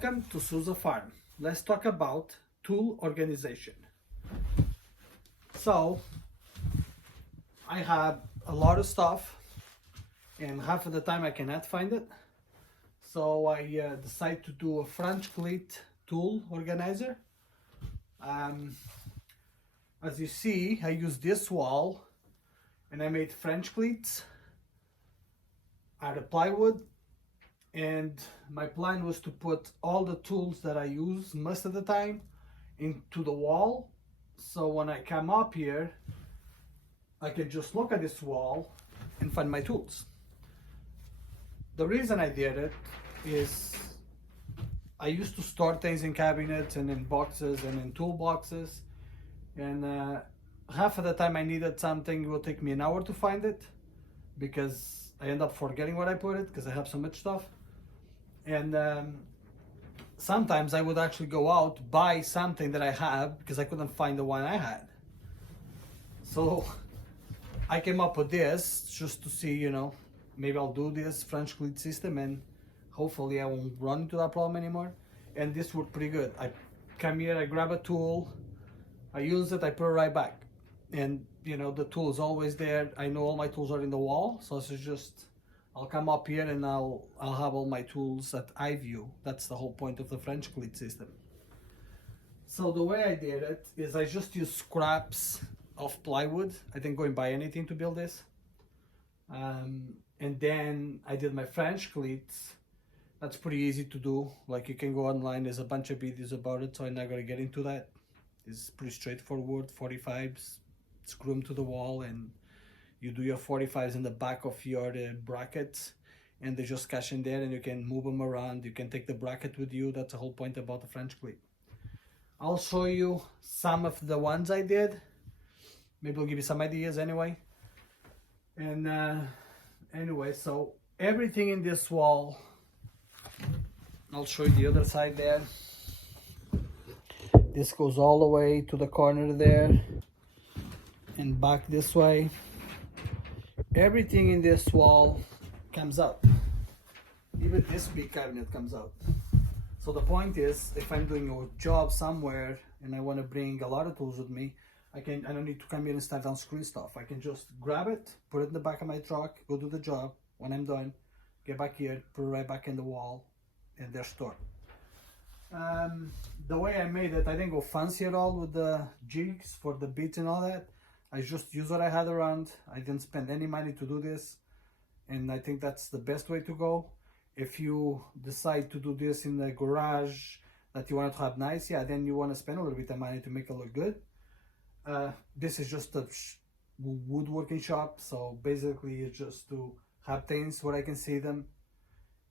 Welcome to Souza Farm. Let's talk about tool organization. So I have a lot of stuff and half of the time I cannot find it. So I decided to do a French cleat tool organizer. As you see, I used this wall and I made French cleats out of plywood. And my plan was to put all the tools that I use most of the time into the wall. So when I come up here, I can just look at this wall and find my tools. The reason I did it is I used to store things in cabinets and in boxes and in toolboxes. And half of the time I needed something, it will take me an hour to find it because I end up forgetting where I put it because I have so much stuff. And sometimes I would actually go out, buy something that I have because I couldn't find the one I had. So I came up with this just to see, maybe I'll do this French cleat system and hopefully I won't run into that problem anymore. And this worked pretty good. I come here, I grab a tool, I use it, I put it right back. And the tool is always there. I know all my tools are in the wall, so it's just I'll come up here and I'll have all my tools at eye view. That's the whole point of the French cleat system. So the way I did it is I just used scraps of plywood. I didn't go and buy anything to build this. And then I did my French cleats. That's pretty easy to do. Like, you can go online, there's a bunch of videos about it, so I'm not gonna get into that. It's pretty straightforward. 45s, screw them to the wall, and you do your 45s in the back of your brackets, and they just catch in there and you can move them around. You can take the bracket with you. That's the whole point about the French cleat. I'll show you some of the ones I did. Maybe I'll give you some ideas anyway. And anyway, so everything in this wall, I'll show you the other side there. This goes all the way to the corner there and back this way. Everything in this wall comes out. Even this big cabinet comes out. So the point is, if I'm doing a job somewhere and I want to bring a lot of tools with me, I don't need to come here and start unscrewing stuff. I can just grab it, put it in the back of my truck, go do the job. When I'm done, get back here, put it right back in the wall, and they're stored. The way I made it, I didn't go fancy at all with the jigs for the bits and all that. I just used what I had around. I didn't spend any money to do this, and I think that's the best way to go. If you decide to do this in the garage that you want to have nice, then you want to spend a little bit of money to make it look good. This is just a woodworking shop, so basically it's just to have things where I can see them,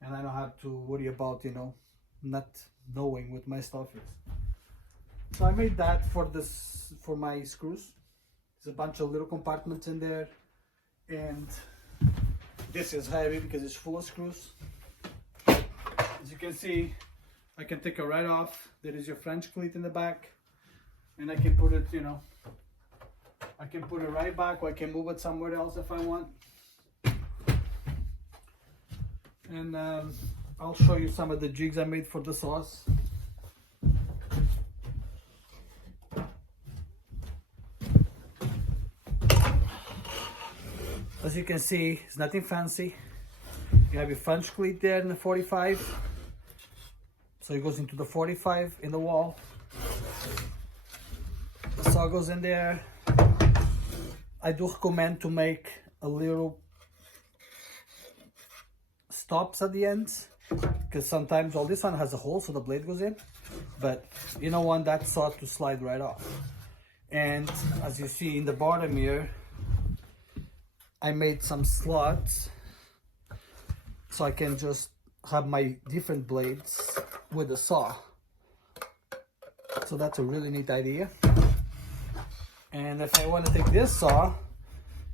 and I don't have to worry about not knowing what my stuff is. So I made that for my screws. There's a bunch of little compartments in there, and this is heavy because it's full of screws. As you can see, I can take it right off. There is your French cleat in the back, and I can put it, I can put it right back, or I can move it somewhere else if I want. And I'll show you some of the jigs I made for the saws. As you can see, it's nothing fancy. You have your French cleat there in the 45. So it goes into the 45 in the wall. The saw goes in there. I do recommend to make a little stops at the ends, because sometimes, well, this one has a hole so the blade goes in, but you don't want that saw to slide right off. And as you see in the bottom here, I made some slots so I can just have my different blades with the saw. So that's a really neat idea. And if I want to take this saw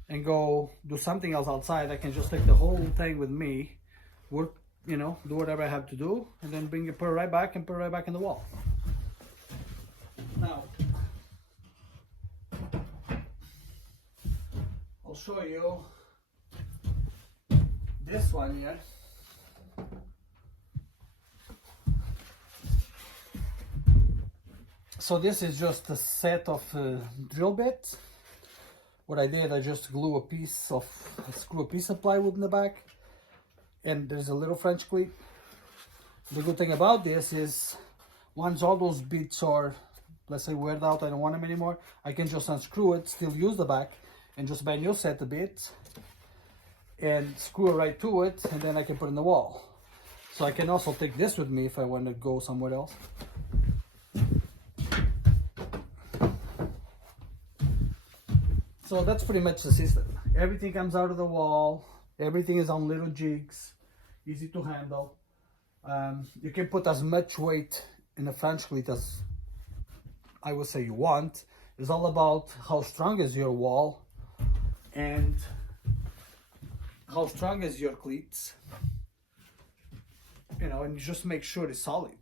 and go do something else outside, I can just take the whole thing with me, work, do whatever I have to do, and then put it right back and put it right back in the wall. Now, I'll show you this one here. So this is just a set of drill bits. What I did, I just screw a piece of plywood in the back, and there's a little French cleat. The good thing about this is once all those bits are, let's say, weared out, I don't want them anymore, I can just unscrew it, still use the back, and just manual set the bits and screw it right to it, and then I can put it in the wall. So I can also take this with me if I want to go somewhere else. So that's pretty much the system. Everything comes out of the wall, everything is on little jigs, easy to handle. You can put as much weight in a French cleat as I would say you want. It's all about how strong is your wall and how strong is your cleats, you know, and you just make sure it's solid.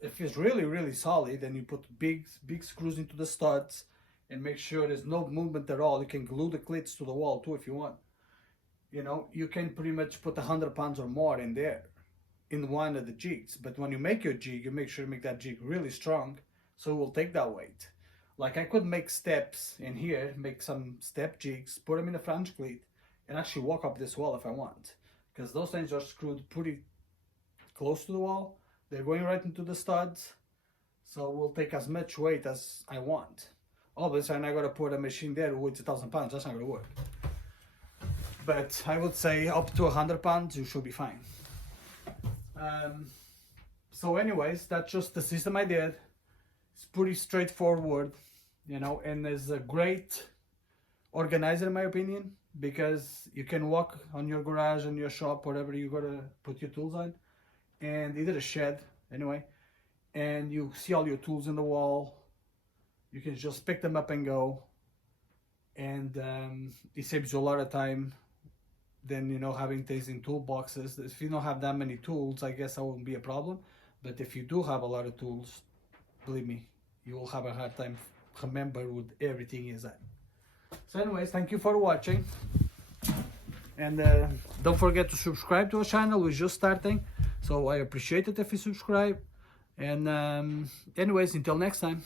If it's really solid, then you put big screws into the studs and make sure there's no movement at all. You can glue the cleats to the wall too if you want. You know, you can pretty much put 100 pounds or more in there in one of the jigs. But when you make your jig, you make sure to make that jig really strong so it will take that weight. Like I could make steps in here, make some step jigs, put them in the French cleat, and actually walk up this wall if I want. Because those things are screwed pretty close to the wall. They're going right into the studs. So we'll take as much weight as I want. Obviously, I'm not going to put a machine there with 1,000 pounds. That's not going to work. But I would say up to 100 pounds, you should be fine. So anyways, that's just the system I did. It's pretty straightforward, you know, and there's a great organizer in my opinion, because you can walk on your garage and your shop, whatever you got to put your tools on, and either a shed, anyway, and you see all your tools in the wall. You can just pick them up and go, and it saves you a lot of time than, you know, having things in toolboxes. If you don't have that many tools, I guess that won't be a problem. But if you do have a lot of tools, believe me, you will have a hard time remember what everything is at. So anyways, thank you for watching, and don't forget to subscribe to our channel. We're just starting, so I appreciate it if you subscribe. And anyways, until next time.